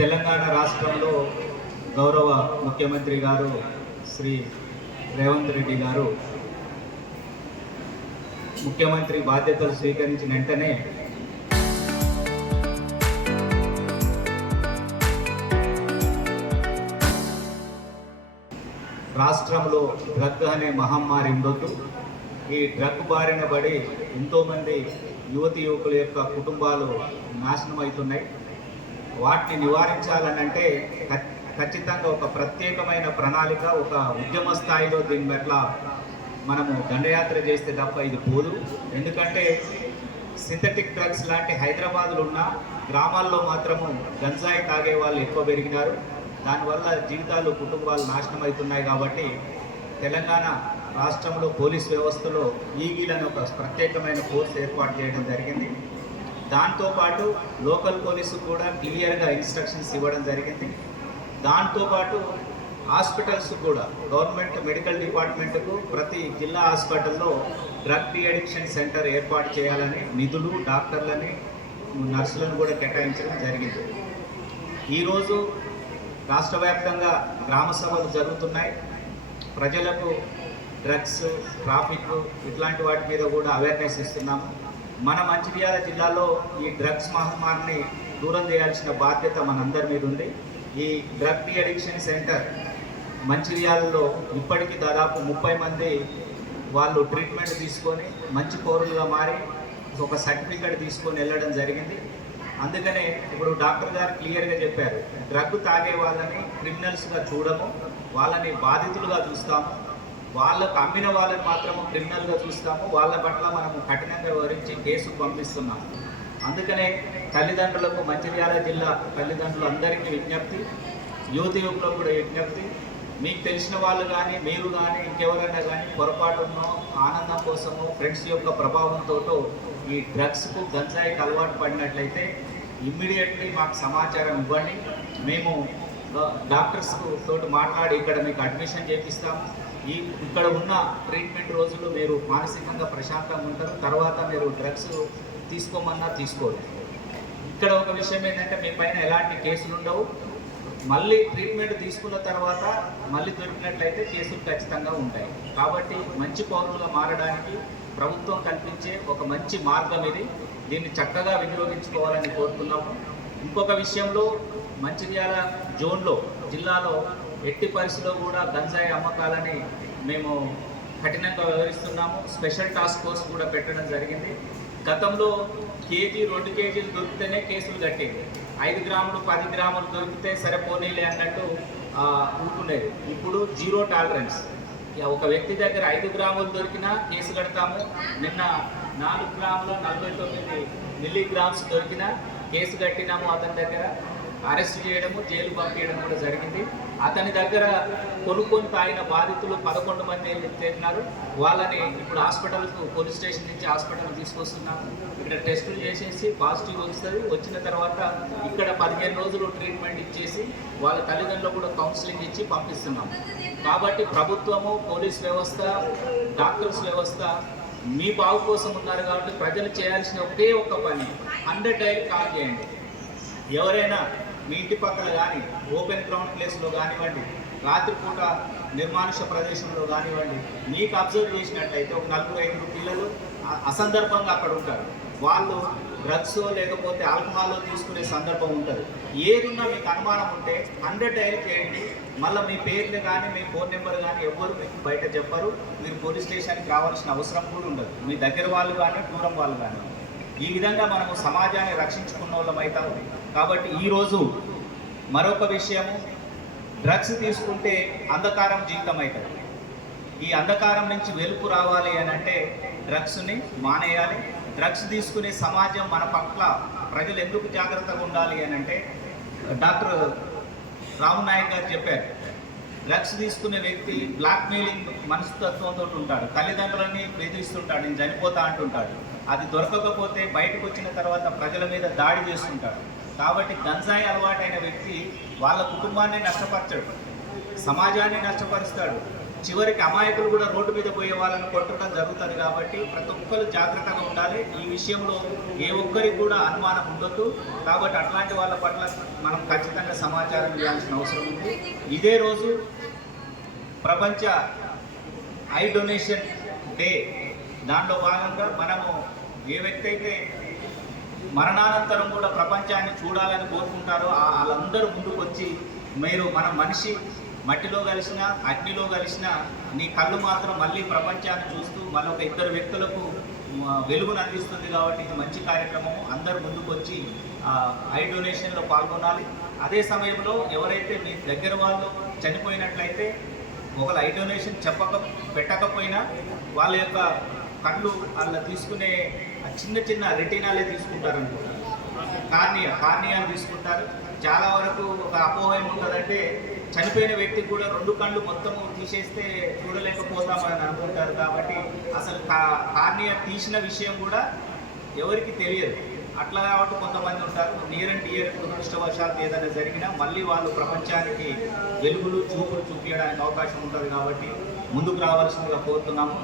తెలంగాణ రాష్ట్రంలో గౌరవ ముఖ్యమంత్రి గారు శ్రీ రేవంత్ రెడ్డి గారు ముఖ్యమంత్రి బాధ్యతలు స్వీకరించిన వెంటనే రాష్ట్రంలో డ్రగ్ అనే మహమ్మారి ఉండొద్దు, ఈ డ్రగ్ బారిన పడి ఎంతోమంది యువతి యువకుల యొక్క కుటుంబాలు నాశనం అవుతున్నాయి. వాటిని నివారించాలనంటే ఖచ్చితంగా ఒక ప్రత్యేకమైన ప్రణాళిక, ఒక ఉద్యమ స్థాయిలో దీని పట్ల మనము దండయాత్ర చేస్తే తప్ప ఇది పోదు. ఎందుకంటే సింథటిక్ డ్రగ్స్ లాంటి హైదరాబాద్లో ఉన్న గ్రామాల్లో మాత్రము గంజాయి తాగే వాళ్ళు ఎక్కువ పెరిగినారు. దానివల్ల జీవితాలు, కుటుంబాలు నాశనం అవుతున్నాయి. కాబట్టి తెలంగాణ రాష్ట్రంలో పోలీస్ వ్యవస్థలో ఈగీలను ఒక ప్రత్యేకమైన కోర్సు ఏర్పాటు చేయడం జరిగింది. దాంతోపాటు లోకల్ పోలీసు కూడా క్లియర్గా ఇన్స్ట్రక్షన్స్ ఇవ్వడం జరిగింది. దాంతోపాటు హాస్పిటల్స్ కూడా గవర్నమెంట్ మెడికల్ డిపార్ట్మెంట్కు ప్రతి జిల్లా హాస్పిటల్లో డ్రగ్ డి అడిక్షన్ సెంటర్ ఏర్పాటు చేయాలని నిధులు, డాక్టర్లని, నర్సులను కూడా కేటాయించడం జరిగింది. ఈరోజు రాష్ట్ర వ్యాప్తంగా గ్రామ సభలు జరుగుతున్నాయి. ప్రజలకు డ్రగ్స్, ట్రాఫిక్ ఇట్లాంటి వాటి మీద కూడా అవేర్నెస్ ఇస్తున్నాము. మన మంచిర్యాల జిల్లాలో ఈ డ్రగ్స్ మహమ్మారిని దూరం చేయాల్సిన బాధ్యత మనందరి మీద ఉంది. ఈ డ్రగ్ డి అడిక్షన్ సెంటర్ మంచిర్యాలలో ఇప్పటికీ దాదాపు 30 మంది వాళ్ళు ట్రీట్మెంట్ తీసుకొని మంచి పౌరులుగా మారి ఒక సర్టిఫికేట్ తీసుకొని వెళ్ళడం జరిగింది. అందుకనే ఇప్పుడు డాక్టర్ గారు క్లియర్గా చెప్పారు, డ్రగ్ తాగే వాళ్ళని క్రిమినల్స్గా చూడము, వాళ్ళని బాధితులుగా చూస్తాము, వాళ్ళకు అమ్మిన వాళ్ళని మాత్రము క్రిమినల్గా చూస్తాము, వాళ్ళ పట్ల మనము కఠినంగా వివరించి కేసుకు పంపిస్తున్నాము. అందుకనే తల్లిదండ్రులకు, మంచిర్యాల జిల్లా తల్లిదండ్రులందరికీ విజ్ఞప్తి, యువతి యువకులకు కూడా విజ్ఞప్తి, మీకు తెలిసిన వాళ్ళు కానీ, మీరు కానీ, ఇంకెవరైనా కానీ పొరపాటునో ఆనందం కోసమో ఫ్రెండ్స్ యొక్క ప్రభావంతో ఈ డ్రగ్స్కు, గంజాయికి అలవాటు పడినట్లయితే ఇమ్మీడియట్లీ మాకు సమాచారం ఇవ్వండి. మేము డాక్టర్స్ తోటి మాట్లాడి ఇక్కడ మీకు అడ్మిషన్ చేపిస్తాము. ఇక్కడ ఉన్న ట్రీట్మెంట్ రోజులు మీరు మానసికంగా ప్రశాంతంగా ఉంటారు. తర్వాత మీరు డ్రగ్స్ తీసుకోమన్నా తీసుకోరు. ఇక్కడ ఒక విషయం ఏంటంటే మీ పైన ఎలాంటి కేసులు ఉండవు. మళ్ళీ ట్రీట్మెంట్ తీసుకున్న తర్వాత మళ్ళీ దొరికినట్లయితే కేసులు ఖచ్చితంగా ఉంటాయి. కాబట్టి మంచి పౌరులుగా మారడానికి ప్రభుత్వం కల్పించే ఒక మంచి మార్గం ఇది. దీన్ని చక్కగా వినియోగించుకోవాలని కోరుతున్నాము. ఇంకొక విషయంలో మంచిర్యాల జోన్లో, జిల్లాలో ఎట్టి పరిస్థితిలో కూడా గంజాయి అమ్మకాలని మేము కఠినంగా వ్యవహరిస్తున్నాము. స్పెషల్ టాస్క్ ఫోర్స్ కూడా పెట్టడం జరిగింది. గతంలో కేజీ, 2 కేజీలు దొరికితేనే కేసులు కట్టేది. 5 గ్రాములు, 10 గ్రాములు దొరికితే సరిపోనీలే అన్నట్టు ఊరుకునేది. ఇప్పుడు జీరో టాలరెన్స్. ఒక వ్యక్తి దగ్గర 5 గ్రాములు దొరికినా కేసు కడతాము. నిన్న 4 గ్రాముల 49 మిల్లీగ్రామ్స్ దొరికినా కేసు కట్టినాము. అతని దగ్గర అరెస్ట్ చేయడము, జైలు పంపించడం కూడా జరిగింది. అతని దగ్గర కొనుక్కొని తాగిన బాధితులు 11 మంది చేరినారు. వాళ్ళని ఇప్పుడు హాస్పిటల్కు, పోలీస్ స్టేషన్ నుంచి హాస్పిటల్ తీసుకొస్తున్నాము. ఇక్కడ టెస్టులు చేసేసి పాజిటివ్ వస్తుంది. వచ్చిన తర్వాత ఇక్కడ 15 రోజులు ట్రీట్మెంట్ ఇచ్చేసి వాళ్ళ తల్లిదండ్రులు కూడా కౌన్సిలింగ్ ఇచ్చి పంపిస్తున్నాము. కాబట్టి ప్రభుత్వము, పోలీస్ వ్యవస్థ, డాక్టర్స్ వ్యవస్థ మీ బాగు కోసం ఉన్నారు. కాబట్టి ప్రజలు చేయాల్సిన ఒకే ఒక్క పని 100 డైల్ కాల్ చేయండి. ఎవరైనా మీ ఇంటి పక్కన కానీ, ఓపెన్ గ్రౌండ్ ప్లేస్లో కానివ్వండి, రాత్రిపూట నిర్మానుష ప్రదేశంలో కానివ్వండి, మీకు అబ్జర్వ్ చేసినట్లయితే ఒక 4-5 పిల్లలు అసందర్భంగా అక్కడ ఉంటారు. వాళ్ళు డ్రగ్స్ లేకపోతే ఆల్కహాల్ తీసుకునే సందర్భం ఉంటుంది. ఏదున్నా మీకు అనుమానం ఉంటే 100 డైల్ చేయండి. మళ్ళీ మీ పేర్లు కానీ, మీ ఫోన్ నెంబర్ కానీ ఎవ్వరు మీకు బయట చెప్పరు. మీరు పోలీస్ స్టేషన్కి రావాల్సిన అవసరం కూడా ఉండదు. మీ దగ్గర వాళ్ళు కానీ, దూరం వాళ్ళు కానీ. ఈ విధంగా మనము సమాజాన్ని రక్షించుకున్న వాళ్ళం అవుతాము. కాబట్టి ఈరోజు మరొక విషయము, డ్రగ్స్ తీసుకుంటే అంధకారం జీవితం అవుతుంది. ఈ అంధకారం నుంచి వెలుపు రావాలి అని అంటే డ్రగ్స్ని మానేయాలి. డ్రగ్స్ తీసుకునే సమాజం మన పట్ల ప్రజలు ఎందుకు జాగ్రత్తగా ఉండాలి అని అంటే డాక్టర్ రావు నాయక్ గారు చెప్పారు. డ్రగ్స్ తీసుకునే వ్యక్తి బ్లాక్మెయిలింగ్ మనస్తత్వంతో ఉంటాడు. తల్లిదండ్రులని బెదిరిస్తుంటాడు, నేను చనిపోతా అంటుంటాడు. అది దొరకకపోతే బయటకు వచ్చిన తర్వాత ప్రజల మీద దాడి చేస్తుంటాడు. కాబట్టి గంజాయి అలవాటైన వ్యక్తి వాళ్ళ కుటుంబాన్ని నష్టపరచాడు, సమాజాన్ని నష్టపరుస్తాడు. చివరికి అమాయకులు కూడా రోడ్డు మీద పోయే వాళ్ళని కొట్టడం జరుగుతుంది. కాబట్టి ప్రతి ఒక్కరు జాగ్రత్తగా ఉండాలి. ఈ విషయంలో ఏ ఒక్కరికి కూడా అనుమానం ఉండొద్దు. కాబట్టి అట్లాంటి వాళ్ళ పట్ల మనం ఖచ్చితంగా సమాచారం ఇవ్వాల్సిన అవసరం ఉంది. ఇదే రోజు ప్రపంచ ఐ డొనేషన్ డే. దాంట్లో భాగంగా మనము ఏ వ్యక్తి అయితే మరణానంతరం కూడా ప్రపంచాన్ని చూడాలని కోరుకుంటారో వాళ్ళందరూ ముందుకు వచ్చి, మీరు మన మనిషి మట్టిలో కలిసిన అగ్నిలో కలిసిన నీ కళ్ళు మాత్రం మళ్ళీ ప్రపంచాన్ని చూస్తూ మళ్ళీ ఇద్దరు వ్యక్తులకు వెలుగును అందిస్తుంది. కాబట్టి ఇది మంచి కార్యక్రమము. అందరూ ముందుకు వచ్చి ఐ డొనేషన్లో పాల్గొనాలి. అదే సమయంలో ఎవరైతే మీ దగ్గర వాళ్ళు చనిపోయినట్లయితే ఒకవేళ ఐ డొనేషన్ పెట్టకపోయినా వాళ్ళ యొక్క కళ్ళు వాళ్ళ తీసుకునే చిన్న చిన్న రెటీనాలే తీసుకుంటారు, కార్నియాలు తీసుకుంటారు. చాలా వరకు ఒక అపోహ ఏముంటుందంటే చనిపోయిన వ్యక్తికి కూడా 2 కళ్ళు మొత్తము తీసేస్తే చూడలేకపోతామని అనుకుంటారు. కాబట్టి అసలు కార్నియా తీసిన విషయం కూడా ఎవరికి తెలియదు. అట్లా కాబట్టి కొంతమంది ఉంటారు నియర్ అండ్ డియర్ దురదృష్టవశాత్తు ఏదైనా జరిగినా మళ్ళీ వాళ్ళు ప్రపంచానికి వెలుగులు చూపులు చూపించడానికి అవకాశం ఉంటుంది. కాబట్టి ముందుకు రావాల్సిందిగా కోరుతున్నాము.